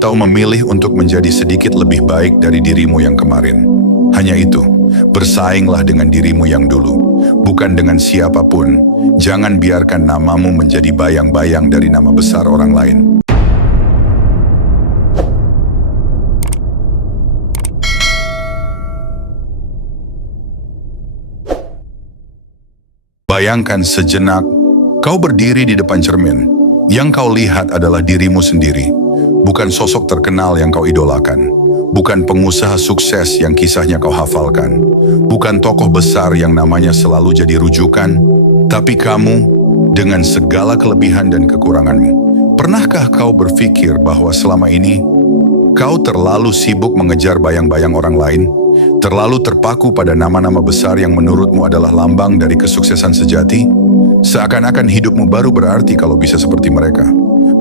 atau memilih untuk menjadi sedikit lebih baik dari dirimu yang kemarin. Hanya itu, bersainglah dengan dirimu yang dulu, bukan dengan siapapun. Jangan biarkan namamu menjadi bayang-bayang dari nama besar orang lain. Bayangkan sejenak, kau berdiri di depan cermin. Yang kau lihat adalah dirimu sendiri, bukan sosok terkenal yang kau idolakan, bukan pengusaha sukses yang kisahnya kau hafalkan, bukan tokoh besar yang namanya selalu jadi rujukan, tapi kamu dengan segala kelebihan dan kekuranganmu. Pernahkah kau berpikir bahwa selama ini kau terlalu sibuk mengejar bayang-bayang orang lain, terlalu terpaku pada nama-nama besar yang menurutmu adalah lambang dari kesuksesan sejati? Seakan-akan hidupmu baru berarti kalau bisa seperti mereka.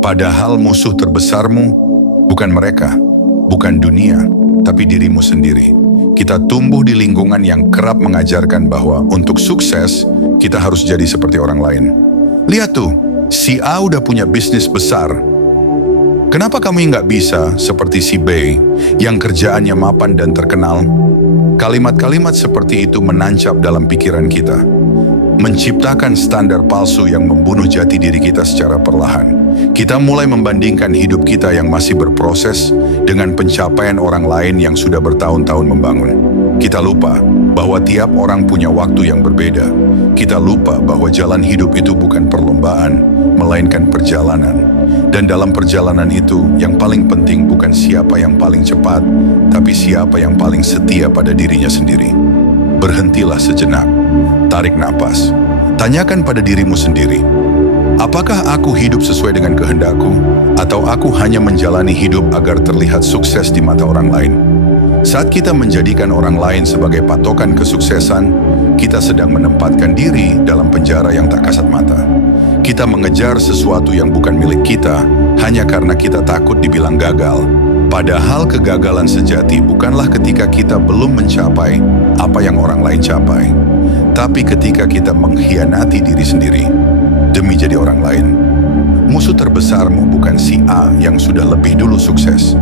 Padahal musuh terbesarmu bukan mereka, bukan dunia, tapi dirimu sendiri. Kita tumbuh di lingkungan yang kerap mengajarkan bahwa untuk sukses, kita harus jadi seperti orang lain. Lihat tuh, si A udah punya bisnis besar. Kenapa kamu nggak bisa seperti si B yang kerjaannya mapan dan terkenal? Kalimat-kalimat seperti itu menancap dalam pikiran kita, menciptakan standar palsu yang membunuh jati diri kita secara perlahan. Kita mulai membandingkan hidup kita yang masih berproses dengan pencapaian orang lain yang sudah bertahun-tahun membangun. Kita lupa bahwa tiap orang punya waktu yang berbeda. Kita lupa bahwa jalan hidup itu bukan perlombaan, melainkan perjalanan. Dan dalam perjalanan itu, yang paling penting bukan siapa yang paling cepat, tapi siapa yang paling setia pada dirinya sendiri. Berhentilah sejenak, tarik napas, tanyakan pada dirimu sendiri, apakah aku hidup sesuai dengan kehendakku, atau aku hanya menjalani hidup agar terlihat sukses di mata orang lain? Saat kita menjadikan orang lain sebagai patokan kesuksesan, kita sedang menempatkan diri dalam penjara yang tak kasat mata. Kita mengejar sesuatu yang bukan milik kita hanya karena kita takut dibilang gagal. Padahal kegagalan sejati bukanlah ketika kita belum mencapai apa yang orang lain capai, tapi ketika kita mengkhianati diri sendiri demi jadi orang lain. Musuh terbesarmu bukan si A yang sudah lebih dulu sukses,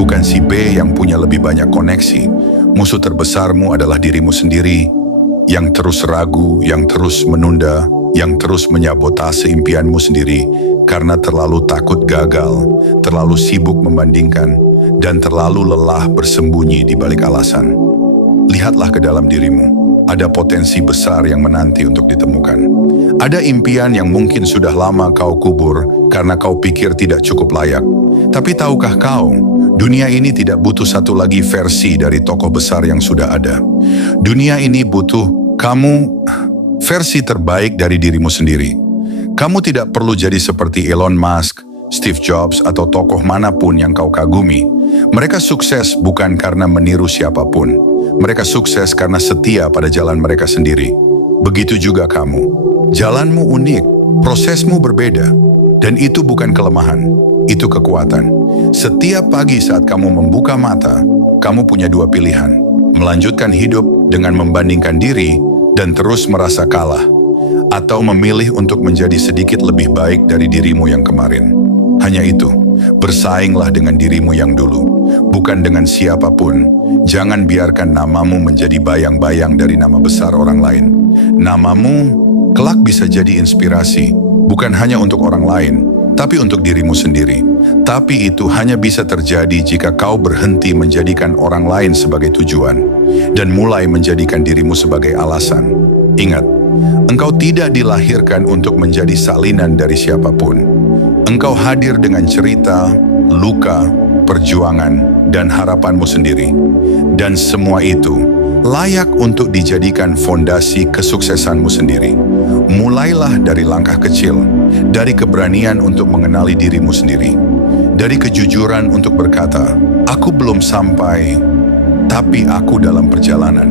bukan si B yang punya lebih banyak koneksi. Musuh terbesarmu adalah dirimu sendiri yang terus ragu, yang terus menunda, yang terus menyabotase impianmu sendiri karena terlalu takut gagal, terlalu sibuk membandingkan, dan terlalu lelah bersembunyi di balik alasan. Lihatlah ke dalam dirimu. Ada potensi besar yang menanti untuk ditemukan. Ada impian yang mungkin sudah lama kau kubur karena kau pikir tidak cukup layak. Tapi tahukah kau, dunia ini tidak butuh satu lagi versi dari tokoh besar yang sudah ada. Dunia ini butuh kamu, versi terbaik dari dirimu sendiri. Kamu tidak perlu jadi seperti Elon Musk, Steve Jobs, atau tokoh manapun yang kau kagumi. Mereka sukses bukan karena meniru siapapun. Mereka sukses karena setia pada jalan mereka sendiri. Begitu juga kamu. Jalanmu unik, prosesmu berbeda. Dan itu bukan kelemahan, itu kekuatan. Setiap pagi saat kamu membuka mata, kamu punya dua pilihan. Melanjutkan hidup dengan membandingkan diri dan terus merasa kalah. Atau memilih untuk menjadi sedikit lebih baik dari dirimu yang kemarin. Hanya itu, bersainglah dengan dirimu yang dulu, bukan dengan siapapun. Jangan biarkan namamu menjadi bayang-bayang dari nama besar orang lain. Namamu kelak bisa jadi inspirasi, bukan hanya untuk orang lain, tapi untuk dirimu sendiri. Tapi itu hanya bisa terjadi jika kau berhenti menjadikan orang lain sebagai tujuan, dan mulai menjadikan dirimu sebagai alasan. Ingat, engkau tidak dilahirkan untuk menjadi salinan dari siapapun. Engkau hadir dengan cerita, luka, perjuangan, dan harapanmu sendiri. Dan semua itu layak untuk dijadikan fondasi kesuksesanmu sendiri. Mulailah dari langkah kecil, dari keberanian untuk mengenali dirimu sendiri, dari kejujuran untuk berkata, aku belum sampai, tapi aku dalam perjalanan.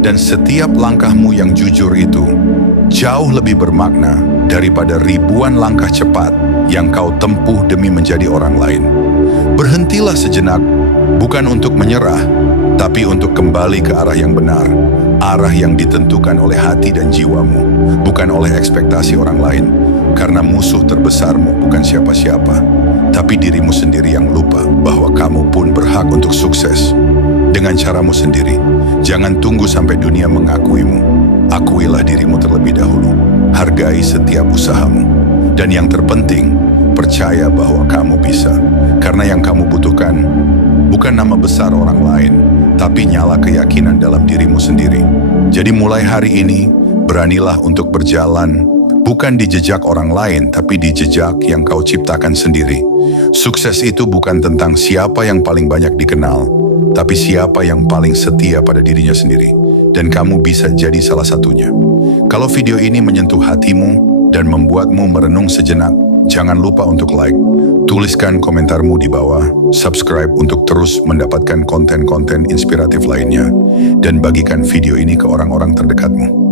Dan setiap langkahmu yang jujur itu jauh lebih bermakna daripada ribuan langkah cepat yang kau tempuh demi menjadi orang lain. Berhentilah sejenak, bukan untuk menyerah, tapi untuk kembali ke arah yang benar, arah yang ditentukan oleh hati dan jiwamu, bukan oleh ekspektasi orang lain, karena musuh terbesarmu bukan siapa-siapa, tapi dirimu sendiri yang lupa bahwa kamu pun berhak untuk sukses. Dengan caramu sendiri, jangan tunggu sampai dunia mengakuimu. Akuilah dirimu terlebih dahulu. Hargai setiap usahamu. Dan yang terpenting, percaya bahwa kamu bisa. Karena yang kamu butuhkan bukan nama besar orang lain, tapi nyala keyakinan dalam dirimu sendiri. Jadi mulai hari ini, beranilah untuk berjalan, bukan di jejak orang lain, tapi di jejak yang kau ciptakan sendiri. Sukses itu bukan tentang siapa yang paling banyak dikenal, tapi siapa yang paling setia pada dirinya sendiri. Dan kamu bisa jadi salah satunya. Kalau video ini menyentuh hatimu dan membuatmu merenung sejenak, jangan lupa untuk like, tuliskan komentarmu di bawah, subscribe untuk terus mendapatkan konten-konten inspiratif lainnya, dan bagikan video ini ke orang-orang terdekatmu.